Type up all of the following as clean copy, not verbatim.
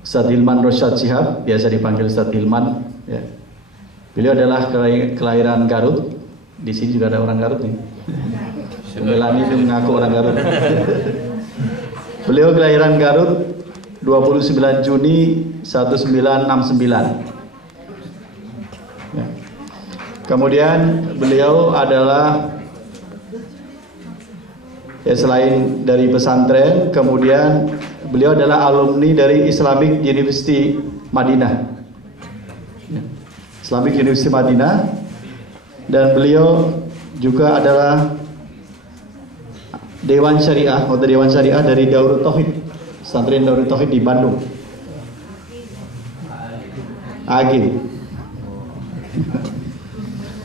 Ustadz Hilman Rosyad Shihab, biasa dipanggil Ustadz Hilman. Ya. Beliau adalah kelahiran Garut. Di sini juga ada orang Garut nih. Melani itu mengaku orang Garut. Beliau kelahiran Garut 29 Juni 1969. Ya. Kemudian beliau adalah ya, selain dari pesantren, kemudian beliau adalah alumni dari Islamic University Madinah. Ya. Islamic University Madinah, dan beliau juga adalah Dewan Syariah atau Dewan Syariah dari Darut Tauhid, pesantren Darut Tauhid di Bandung. Agil.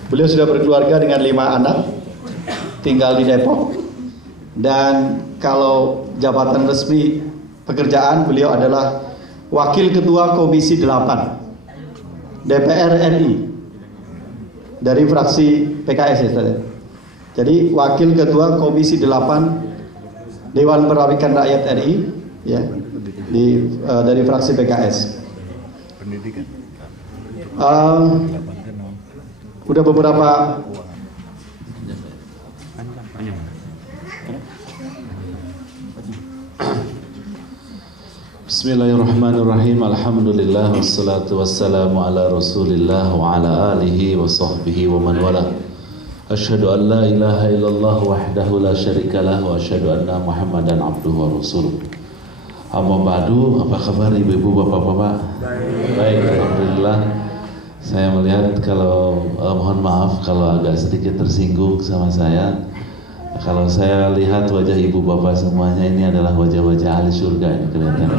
Beliau sudah berkeluarga dengan 5 anak, tinggal di Depok, dan kalau jabatan resmi pekerjaan beliau adalah Wakil Ketua Komisi 8 DPR RI dari fraksi PKS ya, jadi Wakil Ketua Komisi 8 Dewan Perwakilan Rakyat RI ya, dari fraksi PKS. Pendidikan. Udah beberapa Bismillahirrahmanirrahim. Alhamdulillah wassalatu wassalamu ala Rasulillah wa ala alihi wa sahbihi wa man wala. Asyhadu an la ilaha illallah wahdahu la syarikalah wa asyhadu anna Muhammadan abduhu wa rasuluh. Amma ba'du, apa kabar ibu-ibu, bapak-bapak? Baik, alhamdulillah. Saya melihat kalau mohon maaf kalau agak sedikit tersinggung sama saya. Kalau saya lihat wajah ibu bapak semuanya ini adalah wajah-wajah ahli surga ini kelihatan.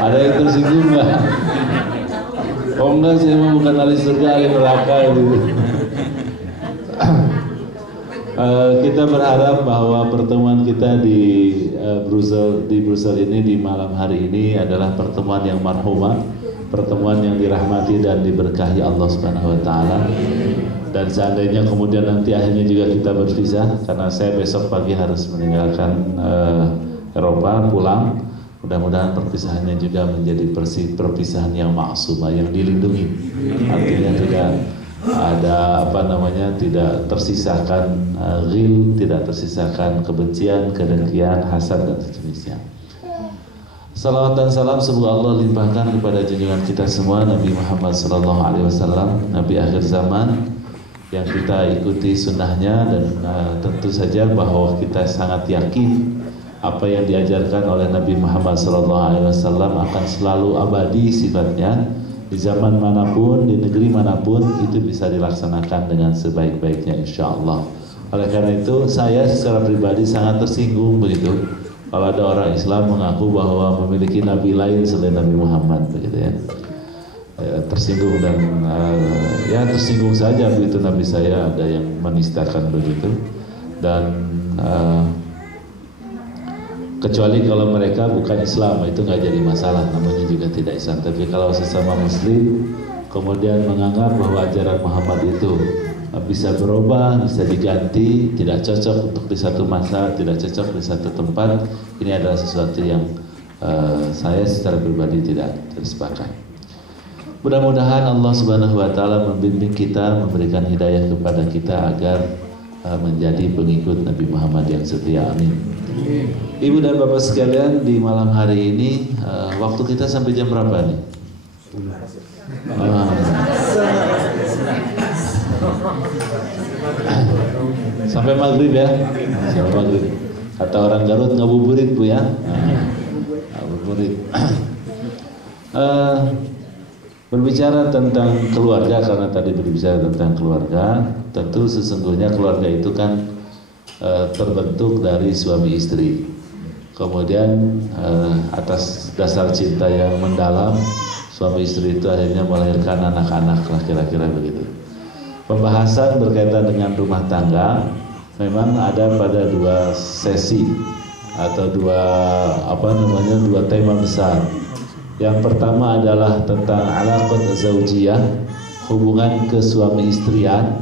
Ada yang tersinggung nggak? Oh enggak, saya mah bukan ahli surga, ahli neraka gitu. Kita berharap bahwa pertemuan kita di Brussels ini di malam hari ini adalah pertemuan yang marhumah, pertemuan yang dirahmati dan diberkahi Allah Subhanahu wa taala. Dan seandainya kemudian nanti akhirnya juga kita berpisah, karena saya besok pagi harus meninggalkan Eropa, pulang. Mudah-mudahan perpisahannya juga menjadi perpisahan yang maksumah, yang dilindungi. Artinya tidak ada tidak tersisakan ghil, tidak tersisakan kebencian, kedengkian, hasad dan sejenisnya. Salawat dan salam semoga Allah limpahkan kepada junjungan kita semua Nabi Muhammad SAW, Nabi akhir zaman yang kita ikuti sunnahnya, dan tentu saja bahwa kita sangat yakin apa yang diajarkan oleh Nabi Muhammad SAW akan selalu abadi sifatnya. Di zaman manapun, di negeri manapun, itu bisa dilaksanakan dengan sebaik-baiknya insya Allah. Oleh karena itu saya secara pribadi sangat tersinggung begitu kalau ada orang Islam mengaku bahwa memiliki nabi lain selain Nabi Muhammad begitu ya. Tersinggung dan tersinggung saja begitu. Nabi saya ada yang menistakan begitu, dan kecuali kalau mereka bukan Islam, itu nggak jadi masalah, namanya juga tidak Islam. Tapi kalau sesama Muslim kemudian menganggap bahwa ajaran Muhammad itu bisa berubah, bisa diganti, tidak cocok untuk di satu masa, tidak cocok di satu tempat, ini adalah sesuatu yang saya secara pribadi tidak sepakat. Mudah-mudahan Allah Subhanahu wa taala membimbing kita, memberikan hidayah kepada kita agar menjadi pengikut Nabi Muhammad yang setia. Amin. Ibu dan bapak sekalian, di malam hari ini waktu kita sampai jam berapa nih? Sampai maghrib ya? Sampai maghrib. Kata orang Garut ngabuburit bu ya? Ngabuburit. Berbicara tentang keluarga, karena tadi berbicara tentang keluarga, tentu sesungguhnya keluarga itu kan terbentuk dari suami istri. Kemudian atas dasar cinta yang mendalam, suami istri itu akhirnya melahirkan anak-anak, kira-kira begitu. Pembahasan berkaitan dengan rumah tangga memang ada pada 2 sesi atau dua tema besar. Yang pertama adalah tentang alaqat zaujiyah, hubungan kesuami istrian.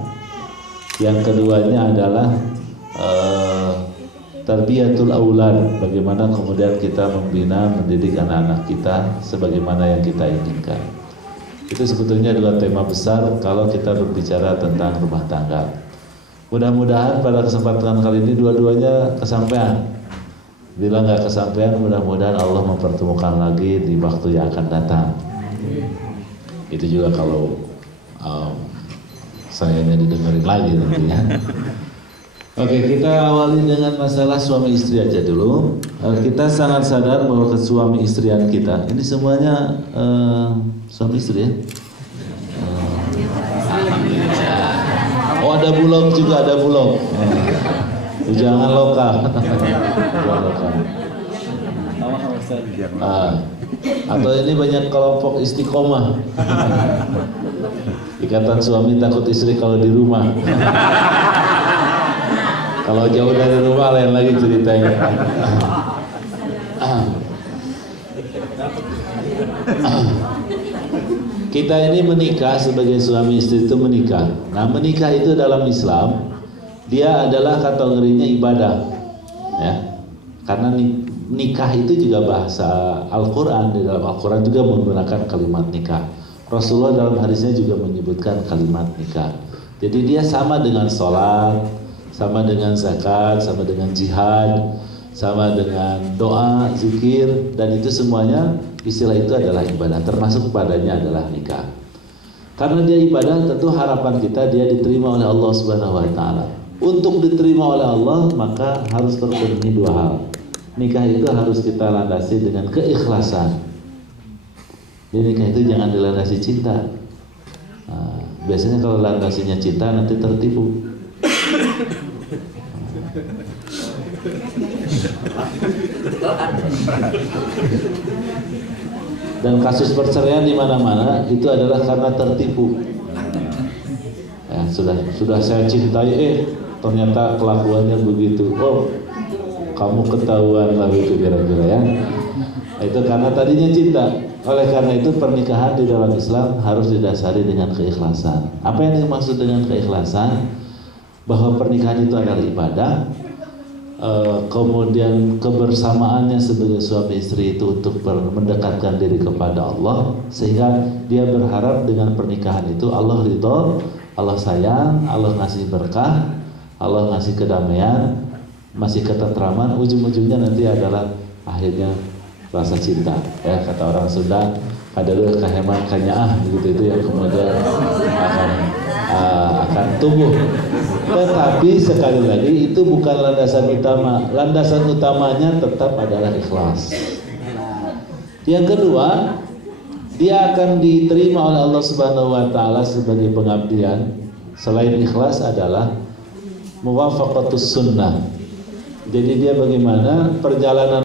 Yang keduanya adalah tarbiyatul aulad, bagaimana kemudian kita membina, mendidik anak-anak kita sebagaimana yang kita inginkan. Itu sebetulnya adalah tema besar kalau kita berbicara tentang rumah tangga. Mudah-mudahan pada kesempatan kali ini dua-duanya kesampaian. Bila nggak kesampaian, mudah-mudahan Allah mempertemukan lagi di waktu yang akan datang. Itu juga kalau sayanya didengerin lagi tentunya. Oke, kita awali dengan masalah suami istri aja dulu. Kita sangat sadar bahwa suami istrian kita ini semuanya suami istri ya. Oh, ada bulog juga, ada bulog. Jangan lokal. Atau ini banyak kelompok istiqomah. Ikatan suami takut istri kalau di rumah. Kalau jauh dari rumah lain lagi ceritanya. Kita ini menikah sebagai suami istri itu menikah. Nah, menikah itu dalam Islam dia adalah kategorinya ibadah, ya. Karena nikah itu juga bahasa Al-Quran, di dalam Al-Quran juga menggunakan kalimat nikah. Rasulullah dalam hadisnya juga menyebutkan kalimat nikah. Jadi dia sama dengan sholat, sama dengan zakat, sama dengan jihad, sama dengan doa, zikir, dan itu semuanya istilah itu adalah ibadah, termasuk padanya adalah nikah. Karena dia ibadah, tentu harapan kita dia diterima oleh Allah Subhanahu wa taala. Untuk diterima oleh Allah, maka harus terpenuhi dua hal. Nikah itu harus kita landasi dengan keikhlasan. Jadi nikah itu jangan dilandasi cinta. Nah, biasanya kalau landasinya cinta nanti tertipu. Dan kasus perceraian di mana-mana itu adalah karena tertipu. Ya, sudah saya cintai, ternyata kelakuannya begitu. Oh, kamu ketahuan lah itu kira-kira ya. Itu karena tadinya cinta. Oleh karena itu pernikahan di dalam Islam harus didasari dengan keikhlasan. Apa yang dimaksud dengan keikhlasan? Bahwa pernikahan itu adalah ibadah. Kemudian kebersamaannya sebagai suami istri itu untuk mendekatkan diri kepada Allah, sehingga dia berharap dengan pernikahan itu Allah ridho, Allah sayang, Allah ngasih berkah, Allah ngasih kedamaian, masih ketentraman, ujung-ujungnya nanti adalah akhirnya rasa cinta, ya kata orang Sunda, ada dulu kehemat kanyaah begitu, itu yang kemudian akan tumbuh. Tetapi sekali lagi itu bukan landasan utama. Landasan utamanya tetap adalah ikhlas. Yang kedua, dia akan diterima oleh Allah Subhanahu wa taala sebagai pengabdian. Selain ikhlas adalah muwafaqatus sunnah. Jadi dia bagaimana perjalanan